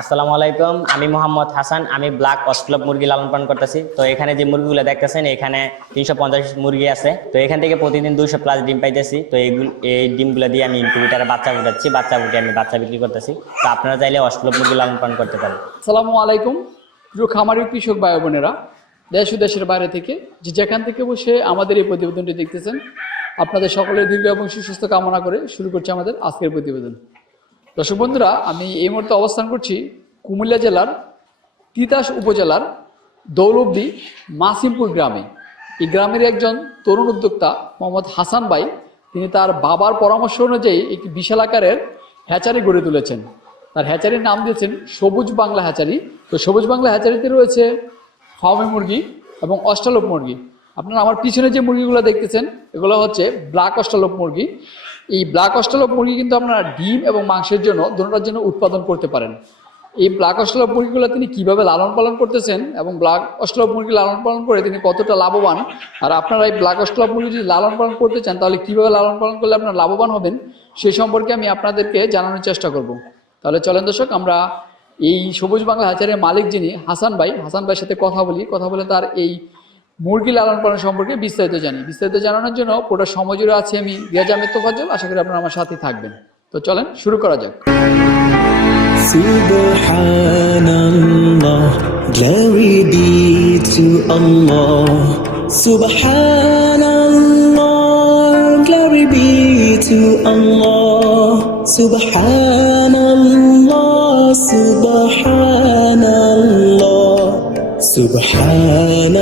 আসসালামু আলাইকুম, আমি মোহাম্মদ হাসান, আমি ব্ল্যাক অস্ট্রলপ মুরগি লালন পালন করতেছি। তো এখানে যে মুরগিগুলো দেখতেছেন, এখানে তিনশো পঞ্চাশ মুরগি আছে। তো এখান থেকে প্রতিদিন দুশো প্লাস ডিম পাইতেছি। তো এইগুলো এই ডিমগুলো দিয়ে আমি ইনকিউবেটারে বাচ্চা ফুটাচ্ছি, বাচ্চা ফুটে আমি বাচ্চা বিক্রি করতেছি। তো আপনারা চাইলে অস্ট্রলপ মুরগি লালন পালন করতে পারেন। আসসালামু আলাইকুম, প্রিয় খামারি কৃষক ভাই বোনেরা। দেশ ও দেশের বাইরে থেকে যে যেখান থেকে বসে আমাদের এই প্রতিবেদনটি দেখতেছেন, আপনাদের সকলের দীর্ঘ এবং সুস্বাস্থ্য কামনা করে শুরু করছে আমাদের আজকের প্রতিবেদন। দর্শক বন্ধুরা, আমি এই মুহূর্তে অবস্থান করছি কুমিল্লা জেলার তিতাস উপজেলার দৌলভদি মাসিমপুর গ্রামে। এই গ্রামের একজন তরুণ উদ্যোক্তা মোহাম্মদ হাসান ভাই, তিনি তার বাবার পরামর্শ অনুযায়ী একটি বিশাল আকারের হ্যাচারি গড়ে তুলেছেন। তার হ্যাচারির নাম দিয়েছেন সবুজ বাংলা হ্যাচারি। তো সবুজ বাংলা হ্যাচারিতে রয়েছে ফার্মি মুরগি এবং অষ্টালোক মুরগি। আপনারা আমার পিছনে যে মুরগিগুলো দেখতেছেন, এগুলো হচ্ছে ব্ল্যাক অষ্টালোক মুরগি। এই ব্ল্যাক অষ্টালোক মুরগি কিন্তু আপনারা ডিম এবং মাংসের জন্য দুটোটার জন্য উৎপাদন করতে পারেন। এই ব্ল্যাক অস্ট্রেলপ মুরগিগুলো তিনি কীভাবে লালন পালন করতেছেন এবং ব্ল্যাক অস্ট্রেলপ মুরগি লালন পালন করে তিনি কতটা লাভবান? আর আপনারা এই ব্ল্যাক অস্ট্রেলপ মুরগি যদি লালন পালন করতে চান, তাহলে কীভাবে লালন পালন করলে আপনারা লাভবান হবেন সেই সম্পর্কে আমি আপনাদেরকে জানানোর চেষ্টা করব। তাহলে চলেন দর্শক, আমরা এই সবুজ বাংলা হাজারের মালিক যিনি হাসান ভাই, হাসান ভাইয়ের সাথে কথা বলি। কথা বলে তার এই মুরগি লালন পালন সম্পর্কে বিস্তারিত জানি বিস্তারিত জানানোর জন্য পুরো সময় জুড়ে আছে আমি রিয়াজ আহমেদ তোফাজ্জল আশা করি আপনারা আমার সাথে থাকবেন তো চলেন শুরু করা যাক be to Allah. Subhanallah, glory be to Allah. Subhanallah, Subhanallah. Subhanallah,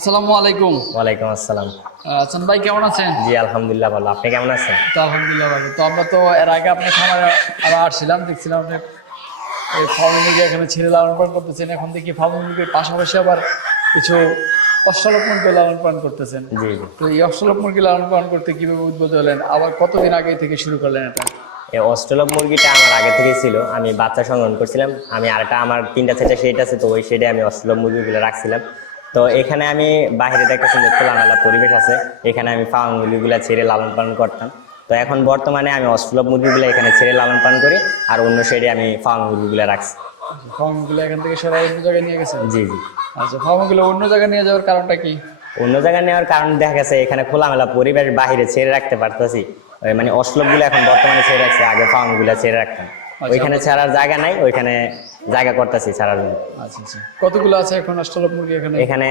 আসসালামু আলাইকুম। ওয়ালাইকুম আসসালাম। হাসান ভাই কেমন আছেন? জি আলহামদুলিল্লাহ ভালো। আপনি কেমন আছেন? তো আলহামদুলিল্লাহ ভালো। তো আমরা তো এর আগে আপনার খামারে আরও আসছিলাম দেখছিলাম আপনি এই ফার্ম এখানে ছেড়ে লালন পালন করতেছেন। এখন দেখি ফার্ম পাশাপাশি আবার কিছু অষ্টালক মুরগি লালন পালন করতেছেন। জি তো এই অষ্টালক মুরগি লালন পালন করতে কীভাবে উদ্বোধ হলেন? আবার কতদিন আগে থেকে শুরু করলেন এটা? এই অস্ট্রেলপ মুরগিটা আমার আগে থেকেই ছিল। আমি বাচ্চা সংগ্রহণ করছিলাম। আমি আরেকটা আমার তিনটা চারটা শেড আছে তো ওই শেডে আমি অস্ট্রেলপ মুরগিগুলো রাখছিলাম। তো এখানে আমি বাইরে দেখতেছি যে খোলামেলা পরিবেশ আছে। এখানে আমি ফার্ম মুরগিগুলো ছেড়ে লালন পালন করতাম। তো এখন বর্তমানে আমি অস্ট্রেলপ মুরগিগুলো এখানে ছেড়ে লালন পালন করি আর অন্য সাইডে আমি ফার্ম মুরগিগুলো রাখছি। ফার্মগুলো এখান থেকে সবাই অন্য জায়গায় নিয়ে গেছেন জি জি। আচ্ছা ফার্মগুলো অন্য জায়গায় নিয়ে যাওয়ার কারণটা কি? অন্য জায়গায় নেওয়ার কারণ দেখা গেছে এখানে খোলামেলা পরিবেশ বাইরে ছেড়ে রাখতে পারতেছি। মানে অশ্লভগুলো এখন বর্তমানে ছেড়ে রাখছে আগে ফার্মগুলো ছেড়ে রাখতাম। ওইখানে ছাড়ার জায়গা নাই ওইখানে জায়গা করতেছি ছাড়ার জন্য। আচ্ছা আচ্ছা। কতগুলো আছে এখন অষ্টালক মুরগি এখানে? এখানে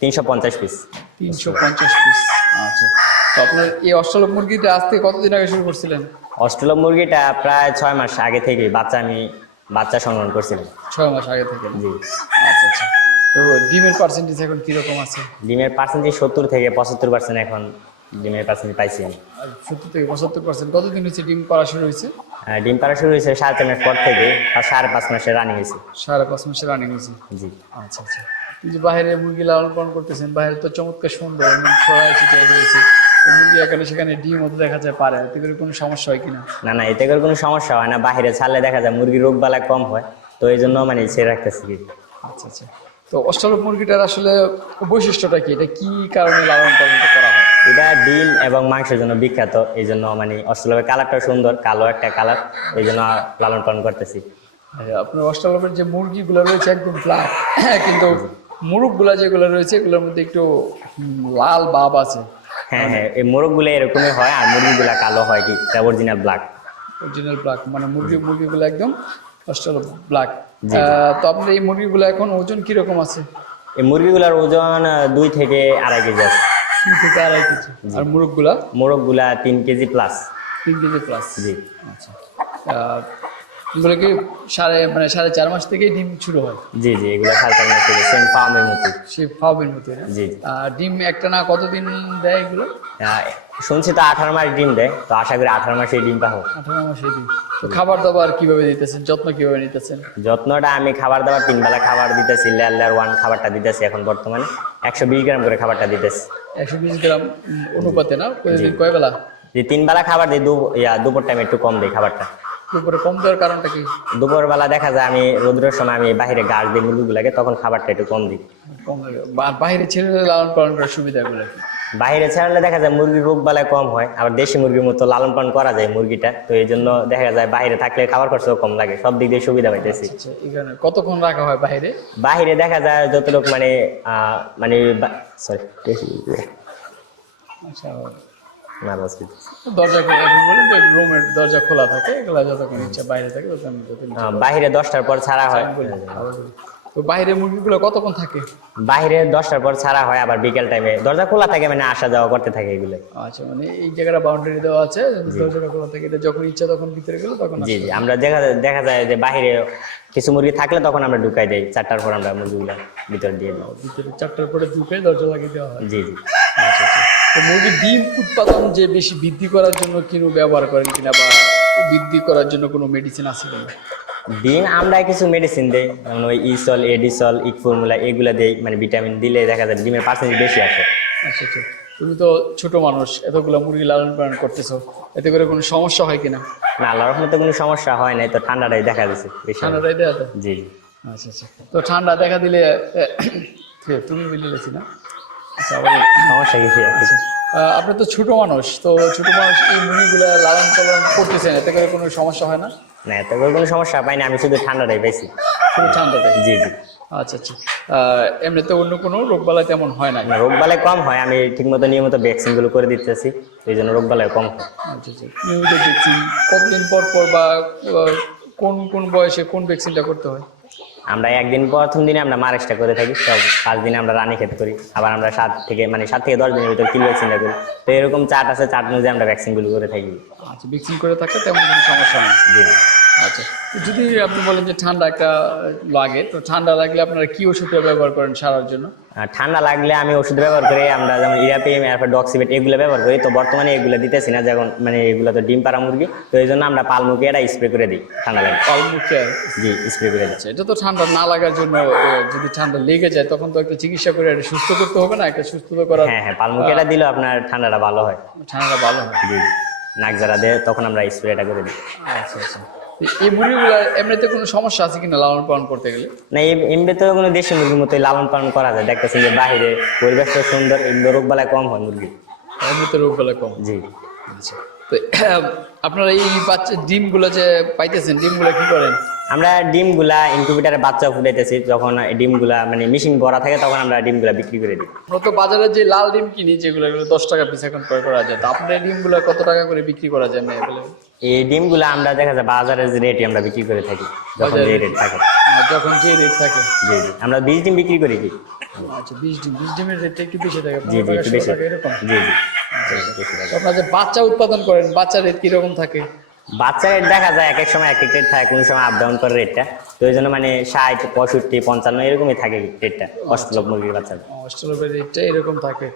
তিনশো পঞ্চাশ পিস তিনশো পঞ্চাশ পিস আচ্ছা। তো আপনার এই অষ্টালক মুরগিটা আজ থেকে কতদিন আগে শুরু করছিলেন? অস্ট্রেলিয়া মুরগিটা প্রায় ছয় মাস আগে থেকে বাচ্চা আমি বাচ্চা সংগ্রহণ করছিলাম। ছয় মাস আগে থেকে জি। আচ্ছা আচ্ছা। তো ডিমের পার্সেন্টেজ এখন কীরকম আছে? ডিমের পার্সেন্টেজ সত্তর থেকে পঁচাত্তর পার্সেন্ট এখন ডিমের পার্সেন্টেজ পাইছি আমি সত্তর থেকে পঁচাত্তর পার্সেন্ট কতদিন হচ্ছে ডিম পাড়া শুরু হয়েছে? ডিম পাড়া শুরু হয়েছে সাড়ে চার মাস পর থেকে আর সাড়ে পাঁচ মাসে রানিং হয়েছে। সাড়ে পাঁচ মাসে রানিং হয়েছে? জি। আচ্ছা আচ্ছা। যে বাইরে মুরগি লালন পালন করতেছেন বাইরে তো চমৎকার সুন্দর এবং ছড়াই ছিটাই রয়েছে মুরগি এখানে সেখানে ডিম মতো দেখা যায় পারে এতে করে কোনো সমস্যা হয় কিনা? না না এতে করে কোনো সমস্যা হয় না বাইরে ছাড়লে দেখা যায় মুরগির রোগ বালা কম হয়। তো এই জন্য মানে ছেড়ে রাখতেছি। আচ্ছা আচ্ছা। তো অষ্টালক মুরগিটার আসলে বৈশিষ্ট্যটা কি? এটা কি কারণে লালন পালন করা হয়? এটা ডিম এবং মাংসের জন্য বিখ্যাত এই জন্য মানে অস্ট্রেলিয়ার কালারটা সুন্দর কালো একটা কালার এই জন্য লালন পালন করতেছি। আপনার অষ্টালকের যে মুরগিগুলো রয়েছে একদম ব্ল্যাক কিন্তু মুরগগুলা যেগুলো রয়েছে এগুলোর মধ্যে একটু লাল ভাব আছে। হ্যাঁ হ্যাঁ এই মোরগগুলো এরকমই হয় আর মুরগিগুলা কালো হয় কি অরিজিনাল ব্ল্যাক অরিজিনাল ব্ল্যাক মানে মুরগি মুরগিগুলো একদম অষ্টালক ব্ল্যাক। তো আপনার এই মুরগিগুলো এখন ওজন কীরকম আছে? এই মুরগিগুলার ওজন দুই থেকে আড়াই কেজি আছে। তিন থেকে আড়াই কেজি। আর মোরগগুলা? মোরগগুলা তিন কেজি প্লাস তিন কেজি প্লাস জি। আচ্ছা। এগুলো কি সাড়ে মানে সাড়ে চার মাস থেকেই ডিম শুরু হয়? জি জি এগুলো সাড়ে চার মাস থেকে সেম ফার্মের মতো। সে ফার্মের মতো জি। আর ডিম একটা না কতদিন দেয় এগুলো? শুনছি তো আঠারো মাস ডিম দেয় তো আশা করি আঠারো মাসে ডিম পাবো আঠারো মাসে দিন তো খাবার দাবার কীভাবে দিতেছেন? যত্ন কীভাবে নিতেছেন? যত্নটা আমি খাবার দাবার তিন বেলা খাবার দিতেছি লেয়ার লেয়ার ওয়ান খাবারটা দিতেছি এখন বর্তমানে। একশো বিশ গ্রাম করে খাবারটা দিতেছি। একশো বিশ গ্রাম অনুপাতে না? কয় বেলা যে তিন বেলা খাবার দিই ইয়া দুপুর টাইমে একটু কম দিই খাবারটা। দুপুরে কম দেওয়ার কারণটা কি? দুপুর বেলা দেখা যায় আমি রোদ্রের সময় আমি বাইরে গাছ দিই মুরগিগুলাকে তখন খাবারটা একটু কম দিই। কম বাইরে ছেড়ে লালন পালন করার সুবিধাগুলো কি? বাইরে ছাড়লে দেখা যায় মুরগির রোগ বালায় কম হয় আবার দেশি মুরগির মতো লালন পালন করা যায় মুরগিটা তো এই জন্য দেখা যায় বাইরে থাকলে খাবার খরচও কম লাগে সব দিক দিয়ে সুবিধা পাইতেছি। আচ্ছা কতক্ষণ রাখা হয় বাইরে বাইরে দেখা যায় যত লোক মানে আহ, মানে সরি আচ্ছা না দরজা খোলা বলেন যে রুমের দরজা খোলা থাকে এগুলা যতক্ষণ ইচ্ছা বাইরে থাকে ততক্ষণ যতক্ষণ বাইরে দশটার পর ছাড়া হয়। তো বাইরে মুরগিগুলো কতক্ষণ থাকে? বাইরে দশটার পর ছাড়া হয় আবার বিকেল টাইমে দরজা খোলা থাকে মানে আসা যাওয়া করতে থাকে এগুলো। আচ্ছা মানে এই জায়গাটা বাউন্ডারি দেওয়া আছে দরজাটা খোলা থাকে এটা যখন ইচ্ছা তখন ভিতরে গেলে তখন জি জি আমরা দেখা দেখা যায় যে বাইরে কিছু মুরগি থাকলে তখন আমরা ঢুকাই দেই চারটার পর আমরা মুরগিগুলো ভিতরে দিয়ে দিই। ভিতরে চারটার পরে ঢুকে দরজা লাগিয়ে দেওয়া হয়। জি জি। তো মুরগির ডিম উৎপাদন যে বেশি বৃদ্ধি করার জন্য কিনো ব্যবহার করেন কিনা বা বৃদ্ধি করার জন্য কোনো মেডিসিন আছে কিনা? ডিম আমরা কিছু মেডিসিন দেই যেমন ওই ইসল এডিসল ইক ফর্মুলা এগুলো দেই মানে ভিটামিন দিলে দেখা যায় ডিমের পার্সেন্টেজ বেশি আসে। আচ্ছা আচ্ছা। তুমি তো ছোট মানুষ এতগুলো মুরগি লালন পালন করতেছো এতে করে কোনো সমস্যা হয় কিনা? না আল্লাহর রহমতে কোনো সমস্যা হয় নাই তো ঠান্ডাটাই দেখা দিচ্ছে ঠান্ডাটাই যায় জি। আচ্ছা আচ্ছা। তো ঠান্ডা দেখা দিলে তুমি বলিলেছি না? সমস্যা কিছু আচ্ছা আপনি তো ছোট মানুষ তো ছোট মানুষ এই মুরগিগুলো লালন পালন করতেছেন এতে করে কোনো সমস্যা হয় না? না এতে করে কোনো সমস্যা পাই না আমি শুধু ঠান্ডাটাই পাইছি। শুধু ঠান্ডাটাই? জি জি। আচ্ছা আচ্ছা। এমনিতে অন্য কোনো রোগবালাই তেমন হয় না না রোগ বালাই কম হয় আমি ঠিকমতো নিয়মিত ভ্যাকসিনগুলো করে দিতেছি এই জন্য রোগ বালাই কম হয়। আচ্ছা আচ্ছা। নিয়মিত ভ্যাকসিন কতদিন পর পর বা কোন কোন বয়সে কোন ভ্যাকসিনটা করতে হয়? আমরা একদিন প্রথম দিনে আমরা মারেসটা করে থাকি সব পাঁচ দিনে আমরা রানি খেতে করি আবার আমরা সাত থেকে মানে সাত থেকে দশ দিনের ভিতরে কিল ভ্যাকসিনটা করি। তো এরকম চার্ট আছে চার্ট অনুযায়ী আমরা ভ্যাকসিনগুলো করে থাকি। আচ্ছা ভ্যাকসিন করে থাকলে তেমন কোনো সমস্যা নেই জি। আচ্ছা। যদি আপনি বলেন যে ঠান্ডা একটা লাগে তো ঠান্ডা লাগলে আপনারা কি ওষুধটা ব্যবহার করেন সারার জন্য? ঠান্ডা লাগলে আমি ওষুধ ব্যবহার করি আমরা যেমন ইরাপিএম এরপর ডক্সিবেট এগুলো ব্যবহার করি। তো বর্তমানে এগুলো দিতেছি না যখন মানে এগুলো তো ডিম পাড়া মুরগি তো এই জন্য আমরা পালমুখে এটা স্প্রে করে দিই ঠান্ডা লাগে। পালমুখে জি স্প্রে করে দিচ্ছি এটা তো ঠান্ডা না লাগার জন্য যদি ঠান্ডা লেগে যায় তখন তো একটা চিকিৎসা করে এটা সুস্থ করতে হবে না? একটা সুস্থ করার হ্যাঁ হ্যাঁ পালমুখে এটা দিলেও আপনার ঠান্ডাটা ভালো হয়। ঠান্ডাটা ভালো হয়। জি। নাক যারা দেয় তখন আমরা স্প্রেটা করে দিই। আচ্ছা আচ্ছা। এই মুরগিগুলো এমনিতে কোনো সমস্যা আছে কিনা লালন পালন করতে গেলে? না এম- এমনিতে কোনো দেশি মুরগির মতোই লালন পালন করা যায়। দেখতেছি যে বাইরে পরিবেশটা সুন্দর এগুলো রোগ বালায় কম হয় মুরগি এমনিতে রোগগুলো কম? জি। আচ্ছা। তো আপনারা এই বাচ্চা ডিমগুলো যে পাইতেছেন ডিমগুলো কি করেন? আমরা ডিমগুলা ইনকিউবেটারে বাচ্চা ফুটাইতেছি যখন ডিমগুলা মানে মেশিন ভরা থাকে তখন আমরা ডিমগুলা বিক্রি করে দিই। আমরা তো বাজারে যে লাল ডিম কিনি যেগুলো দশ টাকা পিস এখন ক্রয় করা যায় তো আপনার ডিমগুলো কত টাকা করে বিক্রি করা যায় না এই ডিমগুলা আমরা দেখা যায় বাজারের যে রেটে আমরা বিক্রি করে থাকি যখন যে রেট থাকে। যখন যে রেট থাকে। জি জি। আমরা বিশ ডিম বিক্রি করি কি? আচ্ছা বিশ ডিম বিশ ডিমের রেটটা একটু বেশি থাকে জি জি একটু বেশি। এরকম। জি জি। তো আপনারা যে বাচ্চা উৎপাদন করেন বাচ্চা রেট কীরকম থাকে? বাচ্চা রেট দেখা যায় এক এক সময় এক এক রেট থাকে কোন সময় আপ ডাউন করে রেটটা তো ওই জন্য মানে ষাট পঁয়ষট্টি পঞ্চান্ন এরকমই থাকে রেটটা অষ্টলক মুরগির বাচ্চা অস্ট্রেলিয়ার রেটটা এরকম থাকে।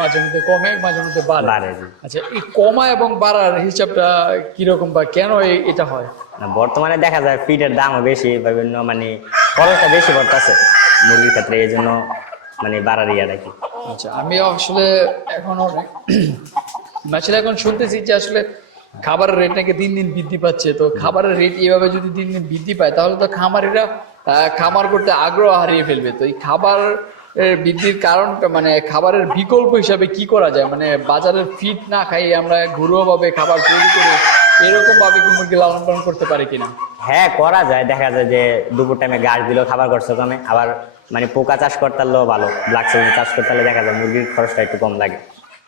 মাঝে মধ্যে কমে মাঝে মধ্যে বাড়ে। আচ্ছা এই কমা এবং বাড়ার হিসাবটা কীরকম বা কেন এটা হয়? না, বর্তমানে দেখা যায় ফিটের দামও বেশি বিভিন্ন মানে খরচটা বেশি পড়তেছে মুরগির ক্ষেত্রে এই জন্য মানে বাড়ার ইয়াটা কি। আচ্ছা আমি আসলে এখন অনেক আসলে এখন শুনতেছি যে আসলে খাবারের রেট নাকি দিন দিন বৃদ্ধি পাচ্ছে। তো খাবারের রেট এইভাবে যদি দিন দিন বৃদ্ধি পায়, তাহলে তো খামারিরা খামার করতে আগ্রহ হারিয়ে ফেলবে। তো এই খাবার বৃদ্ধির কারণটা মানে খাবারের বিকল্প হিসাবে কি করা যায়? মানে বাজারের ফিট না খাইয়ে আমরা ঘরোয়াভাবে খাবার তৈরি করে এরকম ভাবে কি মুরগি লালন পালন করতে পারি কিনা? হ্যাঁ করা যায়। দেখা যায় যে দুপুর টাইমে গাছ দিলেও খাবার খরচ কমে আবার মানে পোকা চাষ করতে পারলেও ভালো। ব্ল্যাক চাষ করতে দেখা যায় মুরগির খরচটা একটু কম লাগে।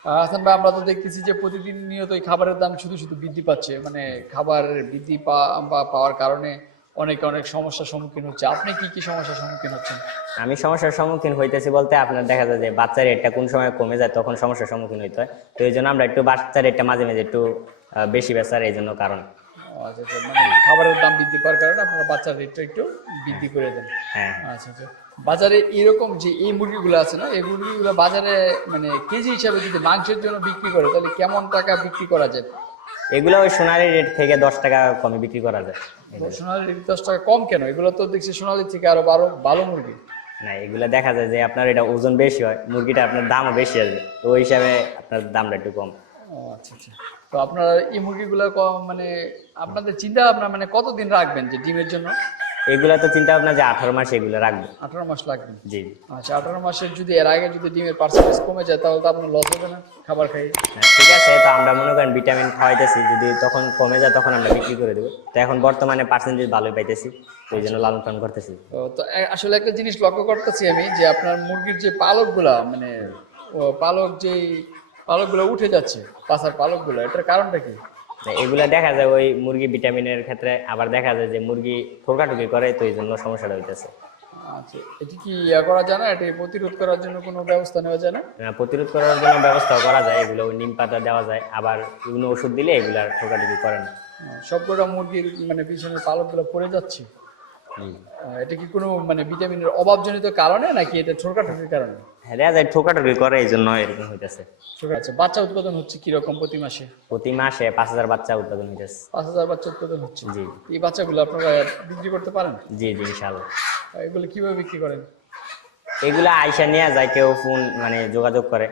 হাসান ভাই আমরা তো দেখতেছি যে প্রতিদিন নিয়ত এই খাবারের দাম শুধু শুধু বৃদ্ধি পাচ্ছে। মানে খাবার বৃদ্ধি পাওয়ার কারণে অনেকে অনেক সমস্যার সম্মুখীন হচ্ছে। আপনি কি কি সমস্যার সম্মুখীন হচ্ছেন? আমি সমস্যার সম্মুখীন হইতেছি বলতে আপনার দেখা যায় যে বাচ্চার রেটটা কোন সময় কমে যায় তখন সমস্যার সম্মুখীন হইতে হয়। তো এই জন্য আমরা একটু বাচ্চার রেটটা মাঝে মাঝে একটু বেশি বেচার এই জন্য কারণ। আচ্ছা আচ্ছা। মানে খাবারের দাম বৃদ্ধি পাওয়ার কারণে আপনারা বাচ্চার রেটটা একটু বৃদ্ধি করে দেন। হ্যাঁ। আচ্ছা আচ্ছা। বাজারে এরকম যে এই মুরগিগুলো আছে না এই মুরগিগুলো বাজারে মানে কেজি হিসাবে যদি মাংসের জন্য বিক্রি করে তাহলে কেমন টাকা বিক্রি করা যায়? এগুলো ওই সোনালি রেট থেকে দশ টাকা কমে বিক্রি করা যায়। সোনালি দশ টাকা কম কেন? এগুলো তো দেখছি সোনালি থেকে আরও বারো ভালো মুরগি। না এগুলো দেখা যায় যে আপনার এটা ওজন বেশি হয় মুরগিটা আপনার দামও বেশি আসবে তো ওই হিসাবে আপনার দামটা একটু কম। আচ্ছা আচ্ছা। তো আপনারা এই মুরগিগুলো মানে আপনাদের চিন্তা ভাবনা মানে কতদিন রাখবেন যে ডিমের জন্য? এগুলো তো চিন্তা ভাবনা যে আঠারো মাস এগুলো রাখব। আঠারো মাস লাগবে? জি। আচ্ছা আঠারো মাসের যদি এর আগে যদি ডিমের পার্সেন্টেজ কমে যায় তাহলে তো আপনার লস হবে না খাবার খাই। হ্যাঁ, ঠিক আছে তো আমরা মনে করেন ভিটামিন খাওয়াইতেছি যদি তখন কমে যায় তখন আমরা বিক্রি করে দেবো। তো এখন বর্তমানে পার্সেন্টেজ ভালোই পাইতেছি এই জন্য লালন পালন করতেছি তো আসলে একটা জিনিস লক্ষ্য করতেছি আমি যে আপনার মুরগির যে পালকগুলা মানে পালক যে পালকগুলো উঠে যাচ্ছে পাশার পালকগুলো এটার কারণটা কি? এগুলা দেখা যায় ওই মুরগি ভিটামিনের ক্ষেত্রে আবার দেখা যায় যে মুরগি ঠোকাঠুকি করে তো এই জন্য সমস্যাটা হইতেছে। আচ্ছা এটি কি ইয়া করা যায় না? এটি প্রতিরোধ করার জন্য কোনো ব্যবস্থা নেওয়া যায় না? প্রতিরোধ করার জন্য ব্যবস্থা করা যায় এগুলো নিম পাতা দেওয়া যায় আবার বিভিন্ন ওষুধ দিলে এগুলার ঠোকাঠুকি করে না। সবকটা মুরগির মানে পিছনের পালকগুলো পড়ে যাচ্ছে? এটা কি কোনো মানে ভিটামিনের অভাবজনিত কারণে নাকি এটা ঠোকাঠুকির কারণে? হ্যাঁ যায় ঠোকাঠুকি করে এই জন্য এরকম হইতেছে। আচ্ছা বাচ্চা উৎপাদন হচ্ছে কীরকম প্রতি মাসে? প্রতি মাসে পাঁচ হাজার বাচ্চা উৎপাদন হইতেছে। পাঁচ হাজার বাচ্চা উৎপাদন হচ্ছে? জি এই বাচ্চাগুলো আপনারা বিক্রি করতে পারেন? জি জি ইনশাল্লাহ এগুলো কীভাবে বিক্রি করেন? এগুলা আইসা নিয়ে যায় কেউ ফোন মানে যোগাযোগ করে।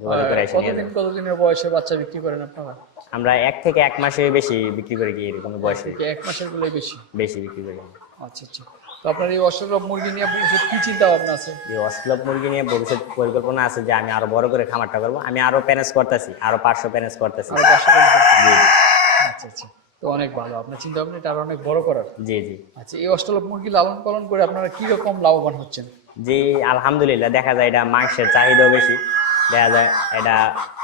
যোগাযোগ করে আইসা নিয়ে কতদিন যায়। কতদিনের বয়সে বাচ্চা বিক্রি করেন আপনারা? আমরা এক থেকে এক মাসে বেশি বিক্রি করে কি এরকম বয়সে। এক মাসের গুলোই বেশি? বেশি বিক্রি করি। আচ্ছা আচ্ছা। তো আপনার এই অষ্টগ্রাম মুরগি নিয়ে ভবিষ্যৎ কি চিন্তা ভাবনা আছে? এই অশ্লভ মুরগি নিয়ে ভবিষ্যৎ পরিকল্পনা আছে যে আমি আরও বড় করে খামারটা করব আমি আরও প্যানেজ করতেছি আরও পাঁচশো প্যানেজ করতেছি। আচ্ছা আচ্ছা। তো অনেক ভালো। আপনার চিন্তা ভাবনা এটা আরও অনেক বড় করার। জি জি। আচ্ছা এই অষ্টলভ মুরগি লালন পালন করে আপনারা কি রকম লাভবান হচ্ছেন? জি আলহামদুলিল্লাহ দেখা যায় এটা মাংসের চাহিদাও বেশি। দেখা যায় এটা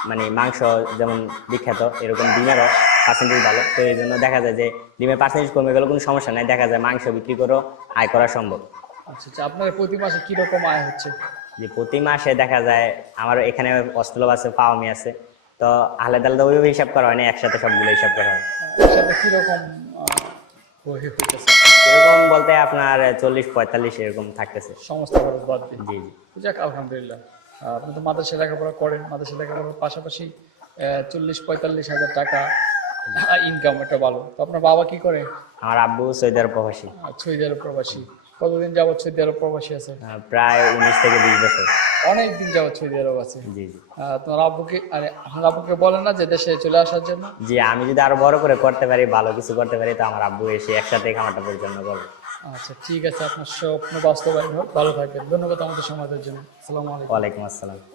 মানে মাংস যেমন বিখ্যাত এরকম ডিমেরও পার্সেন্টেজ ভালো। তো এই জন্য দেখা যায় যে ডিমের পার্সেন্টেজ কমে গেলে কোনো সমস্যা নাই। দেখা যায় মাংস বিক্রি করেও আয় করা সম্ভব। আচ্ছা আচ্ছা আপনার প্রতি মাসে কি রকম আয় হচ্ছে? যে প্রতি মাসে দেখা যায় আমার এখানে অস্ট্রলভ আছে পাওয়ামি আছে। তো আলাদা আলাদা ওইভাবে হিসাব করা হয় না একসাথে সবগুলো হিসাব করা হয়। এর সাথে কি রকম হয়ে হইতেছে? এরকম বলতে আপনার চল্লিশ পঁয়তাল্লিশ এরকম থাকতেছে। সমস্ত খরচ বাদ জি জি। যাক আলহামদুলিল্লাহ। আপনি তো মাদ্রাসা লেখাপড়া করেন মাদ্রাসা লেখাপড়ার পাশাপাশি চল্লিশ পঁয়তাল্লিশ হাজার টাকা ইনকাম একটা ভালো। তো আপনার বাবা কি করে? আমার আব্বু সৌদি আরব প্রবাসী। সৌদি আরব প্রবাসী। কতদিন যাবত সৌদি আরব প্রবাসী আছে? প্রায় উনিশ থেকে বিশ বছর। অনেক দিন যাবত সৌদি আরব আছে। জি জি। তোমার আব্বুকে আরে আপনার আব্বুকে বলেন না যে দেশে চলে আসার জন্য। জি আমি যদি আরও বড় করে করতে পারি ভালো কিছু করতে পারি তো আমার আব্বু এসে একসাথে খামারটা পরিচালনা করবে। আচ্ছা ঠিক আছে, আপনার স্বপ্ন বাস্তবায়ন হোক। ভালো থাকবেন। ধন্যবাদ আমাদের সমাজের জন্য। আসসালামু আলাইকুম। ওয়ালাইকুম আসসালাম।